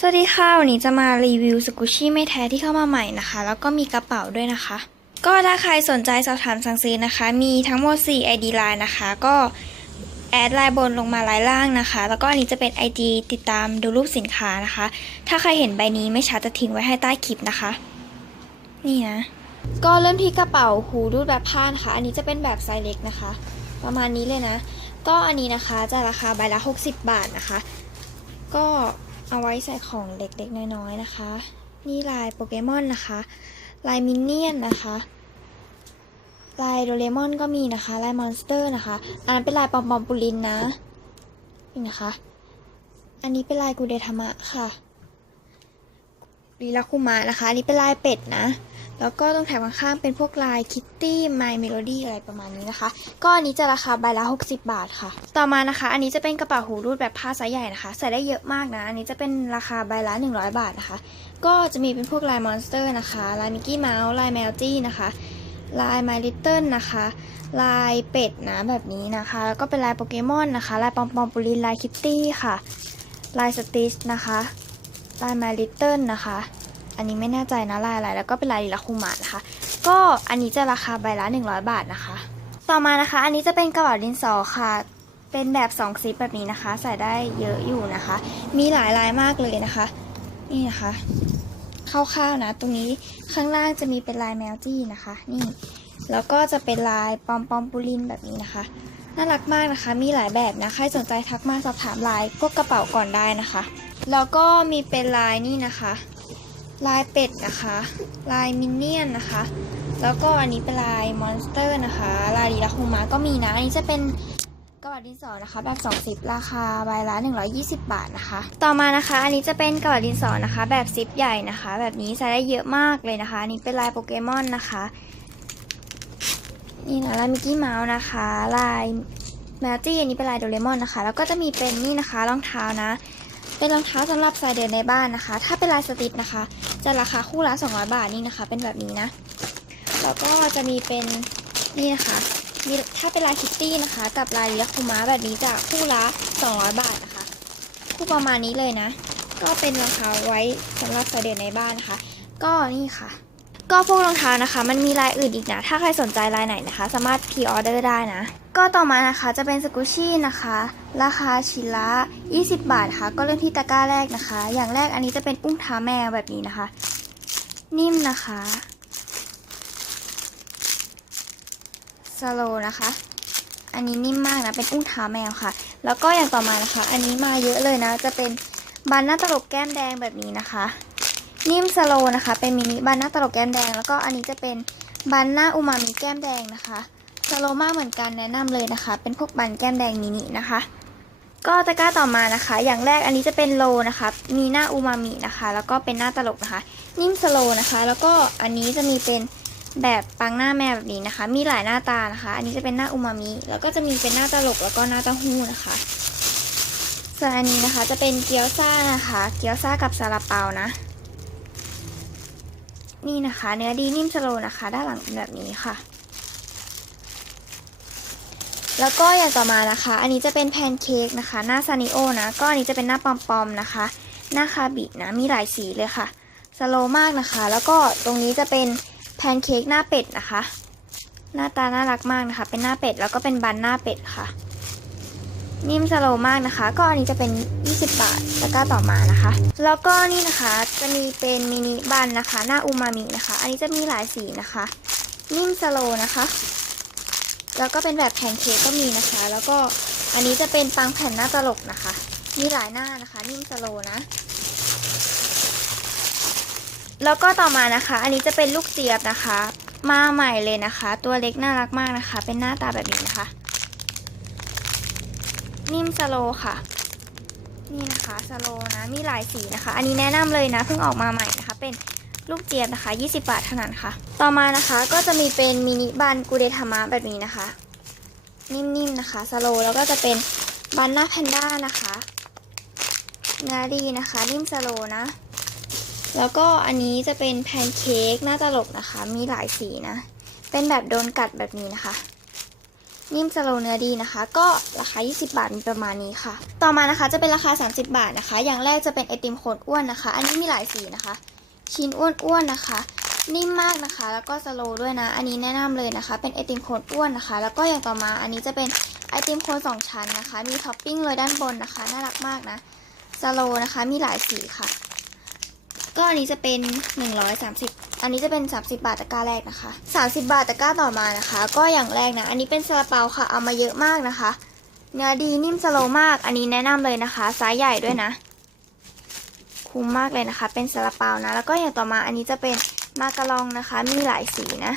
สวัสดีค่ะ วันนี้จะมารีวิวสกุชี่ไม่แท้ที่เข้ามาใหม่นะคะ แล้วก็มีกระเป๋าด้วยนะคะ ก็ถ้าใครสนใจสอบถามสั่งซื้อนะคะ มีทั้งหมด 4 ID Line นะคะ ก็แอดไลน์บนลงมาไลายล่างนะคะ แล้วก็อันนี้จะเป็น ID ติดตามดูรูปสินค้านะคะ ถ้าใครเห็นใบนี้ไม่ชัดจะทิ้งไว้ให้ใต้คลิปนะคะ นี่นะ ก็เริ่มที่กระเป๋าหูรูดแบบผ้านะคะอันนี้จะเป็นแบบไซส์เล็กนะคะ ประมาณนี้เลยนะ ก็อันนี้นะคะจะราคาใบละ 60 บาทนะคะ ก็ เอาไว้ใส่ของเล็กๆ น้อยๆ นะคะ นี่ลายโปเกมอนนะคะ ลายมินเนี่ยนนะคะ ลายโดเรมอนก็มีนะคะ ลายมอนสเตอร์นะคะ อันนั้นเป็นลายปอมปอมปูลินนะนี่นะคะ อันนี้เป็นลายกูเดธรรมะค่ะลีลาคุมะนะคะ อันนี้เป็นลายเป็ดนะ แล้วก็ตรงแถบข้างๆเป็นพวกลายคิตตี้ไมเมโลดี้อะไรประมาณนี้นะคะ ก็อันนี้จะราคาใบละ 60 บาทค่ะ ต่อมานะคะ อันนี้จะเป็นกระเป๋าหูรูดแบบผ้าไซส์ใหญ่นะคะ ใส่ได้เยอะมากนะ อันนี้จะเป็นราคาใบละ 100 บาทนะคะ ก็จะมีเป็นพวกลายมอนสเตอร์นะคะ ลายมิกกี้เมาส์ ลายแมวจี้นะคะ ลายไมลิตเติ้ลนะคะ ลายเป็ดนะแบบนี้นะคะ แล้วก็เป็นลายโปเกมอนนะคะ ลายปอมปอมปูลิน ลายคิตตี้ค่ะ ลายสติชนะคะ ลายไมลิตเติ้ลนะคะ อันนี้ไม่แน่ใจนะลายอะไรแล้วก็เป็นลายลิลาคุมะนะคะ ก็อันนี้จะราคาใบละ 100 บาทนะคะ ต่อมานะคะ อันนี้จะเป็นกระเป๋าดินสอค่ะ เป็นแบบ2ซิปแบบนี้นะคะ ใส่ได้เยอะอยู่นะคะ มีหลายลายมากเลยนะคะ นี่นะคะคร่าวๆนะ ตรงนี้ข้างล่างจะมีเป็นลายแมวจี้นะคะ นี่ แล้วก็จะเป็นลายปอมปอมปูลินแบบนี้นะคะ น่ารักมากนะคะ มีหลายแบบนะใครสนใจทักมาสอบถามลายพวกกระเป๋าก่อนได้นะคะ แล้วก็มีเป็นลายนี่นะคะ ลายเป็ดนะคะ ลายมินเนี่ยนนะคะ แล้วก็อันนี้เป็นลายมอนสเตอร์นะคะ ลายดีลาคูมาก็มีนะ อันนี้จะเป็นกระเป๋าดินสอนะคะ แบบ2ซิปราคาใบละ 120 บาทนะคะ ต่อมานะคะ อันนี้จะเป็นกระเป๋าดินสอนะคะ แบบซิปใหญ่นะคะ แบบนี้ใช้ได้เยอะมากเลยนะคะ อันนี้เป็นลายโปเกมอนนะคะ นี่นะลายมิกกี้เมาส์นะคะ ลายแมวจี้อันนี้เป็นลายโดเรมอนนะคะ แล้วก็จะมีเป็นนี่นะคะรองเท้านะ เป็นรองเท้าสำหรับใส่เดินในบ้านนะคะ ถ้าเป็นลายสติปนะคะ จะราคาคู่ละ 200 บาทนี่นะคะ เป็นแบบนี้นะ แล้วก็จะมีเป็นนี่นะคะมีถ้าเป็นลายคิตตี้นะคะ กับลายลิลาคุมะแบบนี้จะคู่ละ 200 บาทนะคะ คู่ประมาณนี้เลยนะ ก็เป็นรองเท้าไว้สำหรับใส่เดินในบ้านนะคะ ก็นี่ค่ะ ก็พวกรองเท้านะคะ มันมีลายอื่นอีกนะ ถ้าใครสนใจลายไหนนะคะ สามารถพรีออเดอร์ได้นะ ก็ต่อมานะคะจะเป็นสกุชี่นะคะ ราคาชิ้นละ20 บาทค่ะ ก็เริ่มที่ตะกร้าแรกนะคะ อย่างแรกอันนี้จะเป็นอุ้งเท้าแมวแบบนี้นะคะ นิ่มนะคะสโลนะคะ อันนี้นิ่มมากนะ เป็นอุ้งเท้าแมวค่ะ แล้วก็อย่างต่อมานะคะ อันนี้มาเยอะเลยนะ จะเป็นบันหน้าตลกแก้มแดงแบบนี้นะคะ นิ่มสโลนะคะ เป็นมินิบันหน้าตลกแก้มแดง แล้วก็อันนี้จะเป็นบันหน้าอูมามิแก้มแดงนะคะ สโลมากเหมือนกันแนะนำเลยนะคะ เป็นพวกบันแก้มแดงมินินะคะ ก็ตะกร้าต่อมานะคะ อย่างแรกอันนี้จะเป็นโลนะคะ มีหน้าอูมามินะคะ แล้วก็เป็นหน้าตลกนะคะ นิ่มสโลนะคะ แล้วก็อันนี้จะมีเป็นแบบปังหน้าแมวแบบนี้นะคะ มีหลายหน้าตานะคะ อันนี้จะเป็นหน้าอูมามิ แล้วก็จะมีเป็นหน้าตลกแล้วก็หน้าเต้าหู้นะคะส่วนอันนี้นะคะจะเป็นเกี๊ยวซ่านะคะ เกี๊ยวซ่ากับซาลาเปานะ นี่นะคะ เนื้อดีนิ่มสโลนะคะ ด้านหลังเป็นแบบนี้ค่ะ แล้วก็อย่างต่อมานะคะ อันนี้จะเป็นแพนเค้กนะคะ หน้าซานิโอนะ ก็อันนี้จะเป็นหน้าปอมๆนะคะ หน้าคาบินะ มีหลายสีเลยค่ะ สโลมากนะคะ แล้วก็ตรงนี้จะเป็นแพนเค้กหน้าเป็ดนะคะ หน้าตาน่ารักมากนะคะ เป็นหน้าเป็ด แล้วก็เป็นบันหน้าเป็ดค่ะ นิ่มสโลมากนะคะ ก็อันนี้จะเป็น 20 บาทแล้วก็ต่อมานะคะ แล้วก็นี่นะคะ จะมีเป็นมินิบันนะคะ หน้าอูมามินะคะ อันนี้จะมีหลายสีนะคะ นิ่มสโลนะคะ แล้วก็เป็นแบบแพนเค้กก็มีนะคะ แล้วก็อันนี้จะเป็นปังแผ่นหน้าตลกนะคะ มีหลายหน้านะคะนิ่มสโลนะ แล้วก็ต่อมานะคะ อันนี้จะเป็นลูกเจี๊ยบนะคะ มาใหม่เลยนะคะ ตัวเล็กน่ารักมากนะคะ เป็นหน้าตาแบบนี้นะคะ นิ่มสโลค่ะ นี่นะคะสโลนะ มีหลายสีนะคะ อันนี้แนะนำเลยนะเพิ่งออกมาใหม่นะคะ เป็น ลูกเจี๊ยบนะคะ 20 บาทเท่านั้นค่ะ ต่อมานะคะก็จะมีเป็นมินิบันกูเดทามะแบบนี้นะคะ นิ่มๆนะคะสโลแล้วก็จะเป็นบันหน้าแพนด้านะคะเนื้อดีนะคะนิ่มสโลนะ แล้วก็อันนี้จะเป็นแพนเค้กหน้าตลกนะคะ มีหลายสีนะ เป็นแบบโดนกัดแบบนี้นะคะนิ่มสโลเนื้อดีนะคะ ก็ราคา 20 บาทมีประมาณนี้ค่ะ ต่อมานะคะจะเป็นราคา 30 บาทนะคะ อย่างแรกจะเป็นไอติมโคนอ้วนนะคะ อันนี้มีหลายสีนะคะ ชิ้นอ้วนๆนะคะ นิ่มมากนะคะ แล้วก็สโลด้วยนะ อันนี้แนะนำเลยนะคะ เป็นไอติมโคนอ้วนนะคะ แล้วก็อย่างต่อมาอันนี้จะเป็นไอติมโคนสองชั้นนะคะ มีท็อปปิ้งเลยด้านบนนะคะ น่ารักมากนะสโลนะคะ มีหลายสีค่ะ ก็อันนี้จะเป็น 130 อันนี้จะเป็น 30 บาทตะกร้าแรกนะคะ 30 บาทตะกร้าต่อมานะคะ ก็อย่างแรกนะ อันนี้เป็นซาลาเปาค่ะ เอามาเยอะมากนะคะ เนื้อดีนิ่มสโลมาก อันนี้แนะนำเลยนะคะ ไซส์ใหญ่ด้วยนะ คุ้มมากเลยนะคะ เป็นซาลาเปานะ แล้วก็อย่างต่อมาอันนี้จะเป็นมาการองนะคะ มีหลายสีนะ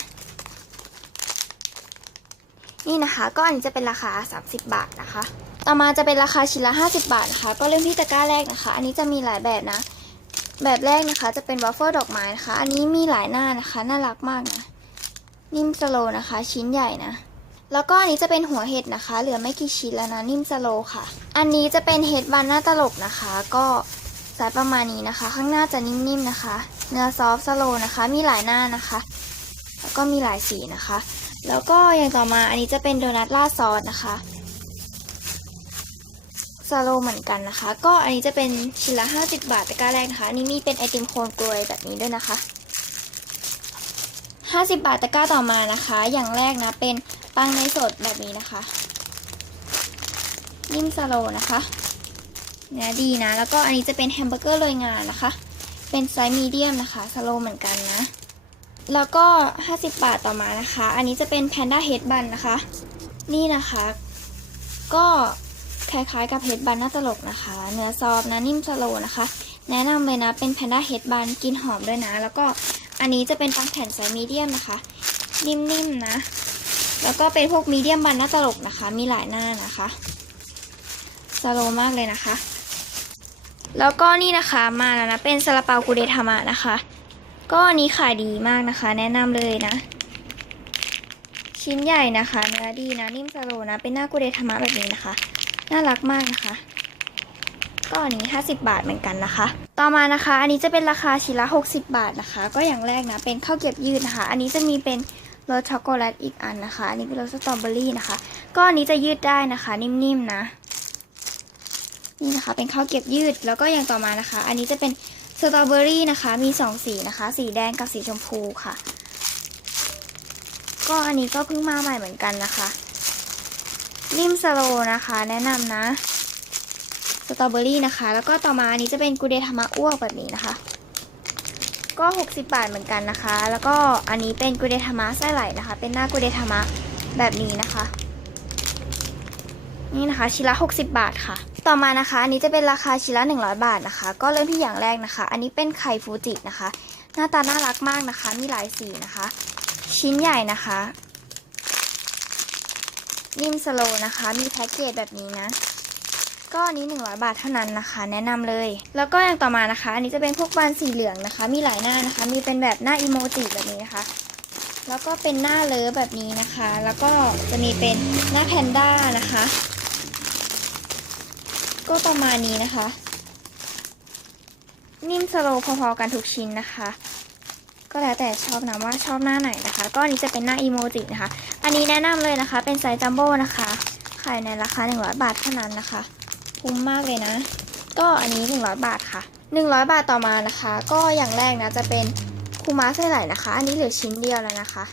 นี่นะคะก็อันนี้จะเป็นราคา 30 บาทนะคะ ต่อมาจะเป็นราคาชิ้นละ 50 บาทนะคะ ก็เริ่มที่ตะกร้าแรกนะคะ อันนี้จะมีหลายแบบนะ แบบแรกนะคะ จะเป็นวัฟเฟิลดอกไม้นะคะ อันนี้มีหลายหน้านะคะ น่ารักมากนะ นิ่มสโลว์นะคะ ชิ้นใหญ่นะแล้วก็อันนี้จะเป็นหัวเห็ดนะคะ เหลือไม่กี่ชิ้นแล้วนะนิ่มสโลว์ค่ะ อันนี้จะเป็นเห็ดวันหน้าตลกนะคะ ก็ สายประมาณนี้นะคะ ข้างหน้าจะนิ่มๆนะคะ เนื้อซอฟต์สโลนะคะ มีหลายหน้านะคะ แล้วก็มีหลายสีนะคะ แล้วก็อย่างต่อมาอันนี้จะเป็นโดนัทราซอสนะคะซาโลเหมือนกันนะคะ ก็อันนี้จะเป็นชิ้นละ 50 บาทตะกร้าแรกนะคะนนี้มีเป็นไอติมโคนกลวยแบบนี้ด้วยนะคะ50 บาทตะกร้าต่อมานะคะ อย่างแรกนะเป็นปังในสดแบบนี้นะคะ นิ่มซาโลนะคะ เนื้อดีนะ แล้วก็อันนี้จะเป็นแฮมเบอร์เกอร์โรยงานะคะ เป็นไซส์มีเดียมนะคะซาโลเหมือนกันนะ แล้วก็ 50 บาทต่อมานะคะ อันนี้จะเป็นแพนด้าเฮดบันนะคะ นี่นะคะ ก็คล้ายๆกับเฮดบันหน้าตลกนะคะ เนื้อซอฟนะนิ่มสโลว์นะคะ แนะนำเลยนะ เป็นแพนด้าเฮดบันกินหอมด้วยนะ แล้วก็อันนี้จะเป็นปังแผ่นไซส์มีเดียมนะคะ นิ่มๆนะแล้วก็เป็นพวกมีเดียมบันหน้าตลกนะคะ มีหลายหน้านะคะสโลว์มากเลยนะคะ แล้วก็นี่นะคะมาแล้วนะ เป็นซาลาเปากูเดทามะนะคะ ก็อันนี้ขายดีมากนะคะ แนะนำเลยนะ ชิ้นใหญ่นะคะ เนื้อดีนะ นิ่มสโลนะ เป็นหน้ากูเดทามะแบบนี้นะคะ น่ารักมากนะคะ ก็อันนี้ 50 บาทเหมือนกันนะคะ ต่อมานะคะ อันนี้จะเป็นราคาชิ้นละ 60 บาทนะคะ ก็อย่างแรกนะ เป็นข้าวเกรียบยืดนะคะ อันนี้จะมีเป็นรสช็อกโกแลตอีกอันนะคะ อันนี้เป็นรสสตรอเบอรี่นะคะ ก็อันนี้จะยืดได้นะคะ นิ่มๆนะ นี่นะคะ เป็นข้าวเกรียบยืดแล้วก็อย่างต่อมานะคะ อันนี้จะเป็นสตรอเบอรี่นะคะ มีสองสีนะคะ สีแดงกับสีชมพูค่ะ ก็อันนี้ก็เพิ่งมาใหม่เหมือนกันนะคะนิ่มสโลนะคะ แนะนำนะสตรอเบอรี่นะคะ แล้วก็ต่อมาอันนี้จะเป็นกูเดทามะอ้วกแบบนี้นะคะ ก็ 60 บาทเหมือนกันนะคะ แล้วก็อันนี้เป็นกูเดทามะไส้ไหลนะคะ เป็นหน้ากูเดทามะแบบนี้นะคะ นี่นะคะชิ้นละ 60 บาทค่ะ ต่อมานะคะอันนี้จะเป็นราคาชิ้นละ100 บาทนะคะ ก็เริ่มที่อย่างแรกนะคะ อันนี้เป็นไข่ฟูจินะคะ หน้าตาน่ารักมากนะคะ มีหลายสีนะคะ ชิ้นใหญ่นะคะนิ่มสโลนะคะ มีแพ็กเกจแบบนี้นะ ก็อันนี้ 100 บาทเท่านั้นนะคะ แนะนำเลย แล้วก็อย่างต่อมานะคะ อันนี้จะเป็นพวกบานสีเหลืองนะคะ มีหลายหน้านะคะ มีเป็นแบบหน้าอีโมจิแบบนี้นะคะ แล้วก็เป็นหน้าเลิฟแบบนี้นะคะ แล้วก็จะมีเป็นหน้าแพนด้านะคะ ก็ประมาณนี้นะคะ นิ่มสโลว์พอๆกันทุกชิ้นนะคะ ก็แล้วแต่ชอบนะว่าชอบหน้าไหนนะคะ ก็อันนี้จะเป็นหน้าอีโมจินะคะ อันนี้แนะนำเลยนะคะ เป็นไซส์จัมโบ้นะคะขายในราคา100บาทเท่านั้นนะคะคุ้มมากเลยนะ ก็อันนี้ 100 บาทค่ะ 100 บาทต่อมานะคะ ก็อย่างแรกนะจะเป็นคูมาไส้ไหลนะคะ อันนี้เหลือชิ้นเดียวแล้วนะคะ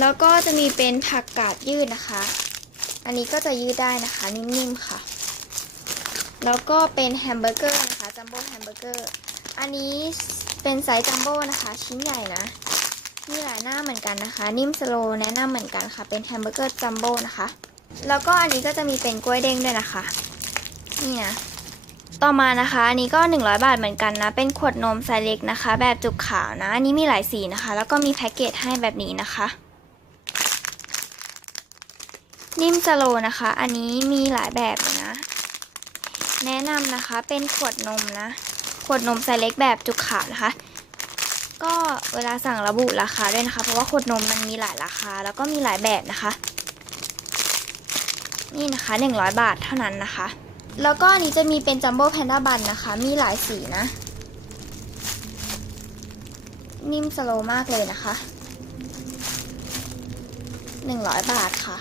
แล้วก็จะมีเป็นผักกาดยืดนะคะ อันนี้ก็จะยืดได้นะคะ นิ่มๆค่ะ แล้วก็เป็นแฮมเบอร์เกอร์นะคะจัมโบ้แฮมเบอร์เกอร์อันนี้เป็นไซส์จัมโบ้นะคะ ชิ้นใหญ่นะมีหลายหน้าเหมือนกันนะคะ นิ่มสโลว์แนะนำเหมือนกันค่ะ เป็นแฮมเบอร์เกอร์จัมโบ้นะคะ แล้วก็อันนี้ก็จะมีเป็นกล้วยเด้งด้วยนะคะ นี่นะต่อมานะคะอันนี้ก็ 100 บาทเหมือนกันนะ เป็นขวดนมไซส์เล็กนะคะ แบบจุกขาวนะ อันนี้มีหลายสีนะคะ แล้วก็มีแพ็กเกจให้แบบนี้นะคะ นิ่มสโลว์นะคะ อันนี้มีหลายแบบนะ แนะนำนะคะเป็นขวดนมนะ ขวดนมไซส์เล็กแบบจุกขาวนะคะ ก็เวลาสั่งระบุราคาด้วยนะคะ เพราะว่าขวดนมมันมีหลายราคา แล้วก็มีหลายแบบนะคะ นี่นะคะ 100 บาทเท่านั้นนะคะ แล้วก็อันนี้จะมีเป็นจัมโบ้แพนด้าบันนะคะ มีหลายสีนะ นิ่มสโลมากเลยนะคะ 100 บาทค่ะ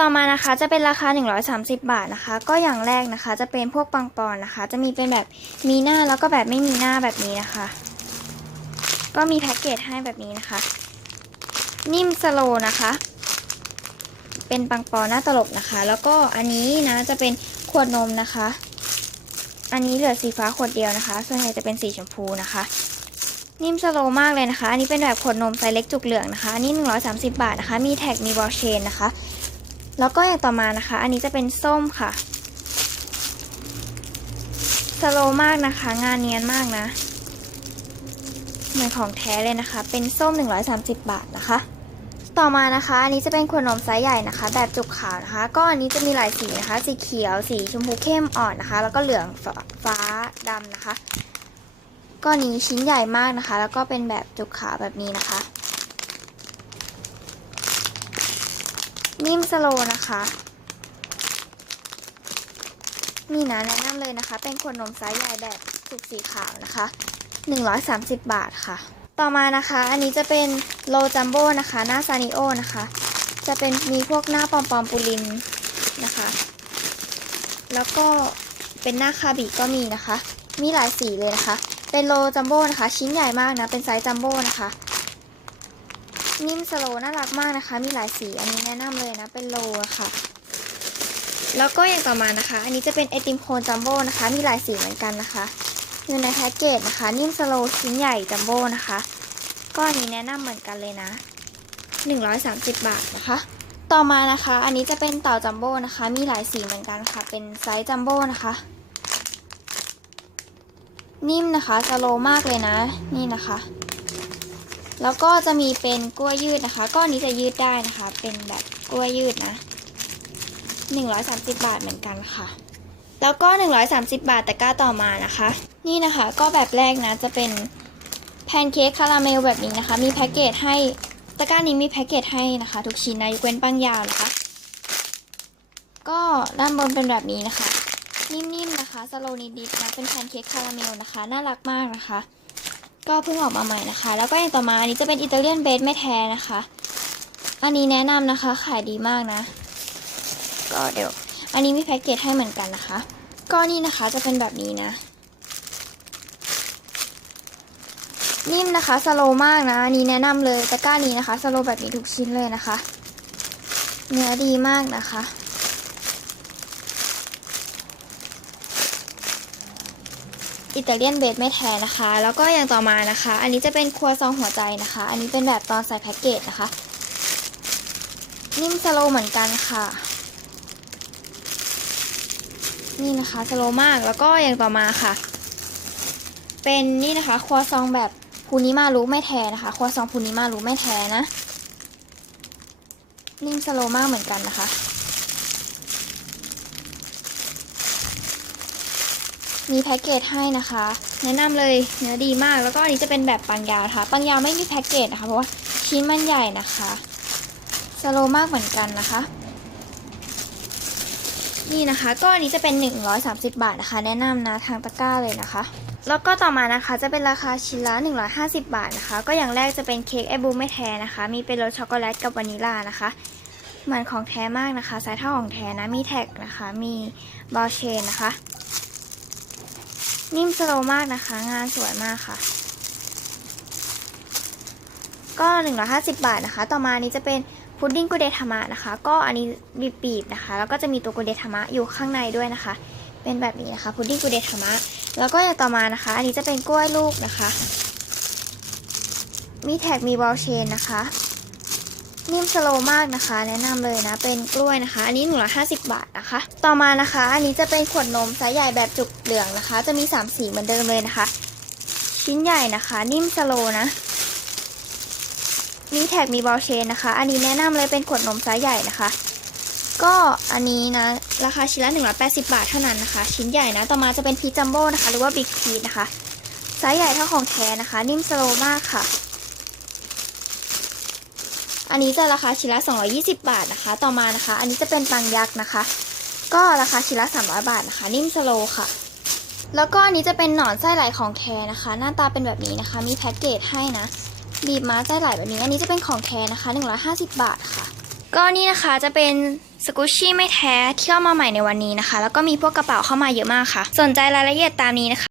ต่อมานะคะจะเป็นราคา 130 บาทนะคะ ก็อย่างแรกนะคะจะเป็นพวกปังปอนนะคะ จะมีเป็นแบบมีหน้าแล้วก็แบบไม่มีหน้าแบบนี้นะคะ ก็มีแพ็กเกจให้แบบนี้นะคะ นิ่มสโลนะคะ เป็นปังปอนหน้าตลบนะคะ แล้วก็อันนี้นะจะเป็นขวดนมนะคะ อันนี้เหลือสีฟ้าขวดเดียวนะคะ ส่วนใหญ่จะเป็นสีชมพูนะคะ นิ่มสโลมากเลยนะคะ อันนี้เป็นแบบขวดนมไซส์เล็กจุกเหลืองนะคะอันนี้130 บาทนะคะ มีแท็กมีบอลเชนนะคะ แล้วก็อย่างต่อมานะคะ อันนี้จะเป็นส้มค่ะสโลมากนะคะ งานเนียนมากนะเหมือนของแท้เลยนะคะ เป็นส้ม 130 บาทนะคะ ต่อมานะคะ อันนี้จะเป็นขวดนมไซส์ใหญ่นะคะ แบบจุกขาวนะคะ ก็อันนี้จะมีหลายสีนะคะ สีเขียว สีชมพูเข้มอ่อนนะคะ แล้วก็เหลืองฟ้าฟ้าดำนะคะก้อนนี้ชิ้นใหญ่มากนะคะ แล้วก็เป็นแบบจุกขาวแบบนี้นะคะ นิ่มสโลนะคะ นี่นะแนะนำเลยนะคะ เป็นขวดนมไซส์ใหญ่แบบจุกสีขาวนะคะ 130 บาทค่ะ ต่อมานะคะ อันนี้จะเป็นโลจัมโบ้นะคะ หน้าซานิโอนะคะ จะเป็นมีพวกหน้าปอมปอมปูลินนะคะ แล้วก็เป็นหน้าคาบิก็มีนะคะ มีหลายสีเลยนะคะ เป็นโลจัมโบ้นะคะ ชิ้นใหญ่มากนะ เป็นไซส์จัมโบ้นะคะ นิ่มสโลน่ารักมากนะคะ มีหลายสีอันนี้แนะนำเลยนะ เป็นโลค่ะ แล้วก็อย่างต่อมานะคะ อันนี้จะเป็นไอติมโคนจัมโบ้นะคะ มีหลายสีเหมือนกันนะคะ อยู่ในแพ็กเกจนะคะ นิ่มสโลชิ้นใหญ่จัมโบ้นะคะ ก็อันนี้แนะนำเหมือนกันเลยนะ 130 บาทนะคะ ต่อมานะคะ อันนี้จะเป็นเต่าจัมโบ้นะคะ มีหลายสีเหมือนกันค่ะ เป็นไซส์จัมโบ้นะคะ นิ่มนะคะสโลมากเลยนะ นี่นะคะ แล้วก็จะมีเป็นกล้วยยืดนะคะ ก้อนนี้จะยืดได้นะคะ เป็นแบบกล้วยยืดนะ 130 บาทเหมือนกันค่ะ แล้วก็ 130 บาทแต่กล้าต่อมานะคะ นี่นะคะก็แบบแรกนะจะเป็นแพนเค้กคาราเมลแบบนี้นะคะ มีแพ็กเกจให้ตะกร้านี้มีแพ็กเกจให้นะคะ ทุกชิ้นนะยกเว้นปังยาวนะคะ ก็ด้านบนเป็นแบบนี้นะคะ นิ่มๆนะคะสโลนิดๆนะเป็นแพนเค้กคาราเมลนะคะ น่ารักมากนะคะ ก็เพิ่งออกมาใหม่นะคะ แล้วก็อย่างต่อมาอันนี้จะเป็นอิตาเลียนเบสไม่แท้นะคะ อันนี้แนะนำนะคะขายดีมากนะ ก็เดี๋ยว อันนี้มีแพ็กเกจให้เหมือนกันนะคะ ก็นี่นะคะจะเป็นแบบนี้นะ นิ่มนะคะสโลมากนะอันนี้แนะนำเลยตะกร้านี้นะคะสโลแบบนี้ทุกชิ้นเลยนะคะ เนื้อดีมากนะคะ อิตาเลียนเบสไม่แท้นะคะ แล้วก็อย่างต่อมานะคะ อันนี้จะเป็นครัวซองหัวใจนะคะ อันนี้เป็นแบบตอนใส่แพ็กเกจนะคะ นิ่มสโลเหมือนกันค่ะ นี่นะคะสโลมากแล้วก็อย่างต่อมาค่ะ เป็นนี่นะคะครัวซองแบบพูนิมารุไม่แท้นะคะครัวซองพูนิมารุไม่แท้นะนิ่มสโลมากเหมือนกันนะคะ มีแพ็กเกจให้นะคะ แนะนำเลยเนื้อดีมาก แล้วก็อันนี้จะเป็นแบบปังยาวนะคะปังยาวไม่มีแพ็กเกจนะคะ เพราะว่าชิ้นมันใหญ่นะคะสโลมากเหมือนกันนะคะ นี่นะคะก็อันนี้จะเป็น 130 บาทนะคะ แนะนำนะทางตะกร้าเลยนะคะ แล้วก็ต่อมานะคะจะเป็นราคาชิ้นละ 150 บาทนะคะ ก็อย่างแรกจะเป็นเค้กไอบูไม่แท้นะคะ มีเป็นรสช็อกโกแลตกับวานิลลานะคะเหมือนของแท้มากนะคะสายเท่าของแท้นะมีแท็กนะคะ มีบอลเชนนะคะ นิ่มสโลมากนะคะ งานสวยมากค่ะ ก็ 150 บาทนะคะ ต่อมานี้จะเป็นพุดดิ้งกุเดทามะนะคะ ก็อันนี้บีบๆนะคะ แล้วก็จะมีตัวกุเดทามะอยู่ข้างในด้วยนะคะ เป็นแบบนี้นะคะพุดดิ้งกุเดทามะ แล้วก็อย่างต่อมานะคะ อันนี้จะเป็นกล้วยลูกนะคะ มีแท็กมีบอลเชนนะคะ นิ่มสโลมากนะคะ แนะนำเลยนะเป็นกล้วยนะคะ อันนี้150บาทนะคะ ต่อมานะคะ อันนี้จะเป็นขวดนมไซส์ใหญ่แบบจุกเหลืองนะคะ จะมี3สีเหมือนเดิมเลยนะคะ ชิ้นใหญ่นะคะ นิ่มสโลนะมีแท็กมีบอลเชนนะคะ อันนี้แนะนำเลยเป็นขวดนมไซส์ใหญ่นะคะ ก็อันนี้นะราคาชิ้นละ180 บาทเท่านั้นนะคะ ชิ้นใหญ่นะต่อมาจะเป็นพีจัมโบ้นะคะ หรือว่าบิ๊กพีนะคะไซส์ใหญ่เท่าของแท้นะคะ นิ่มสโลมากค่ะ อันนี้จะราคาชิ้นละ 220 บาทนะคะ ต่อมานะคะ อันนี้จะเป็นปังยักษ์นะคะ ก็ราคาชิ้นละ 300 บาทนะคะ นิ่มสโลค่ะ แล้วก็อันนี้จะเป็นหนอนไส้ไหลของแท้นะคะ หน้าตาเป็นแบบนี้นะคะ มีแพ็กเกจให้นะ บีบมาไส้ไหลแบบนี้ อันนี้จะเป็นของแท้นะคะ 150 บาทค่ะ ก็นี่นะคะจะเป็นสกุชชี่ไม่แท้ที่เข้ามาใหม่ในวันนี้นะคะ แล้วก็มีพวกกระเป๋าเข้ามาเยอะมากค่ะ สนใจรายละเอียดตามนี้นะคะ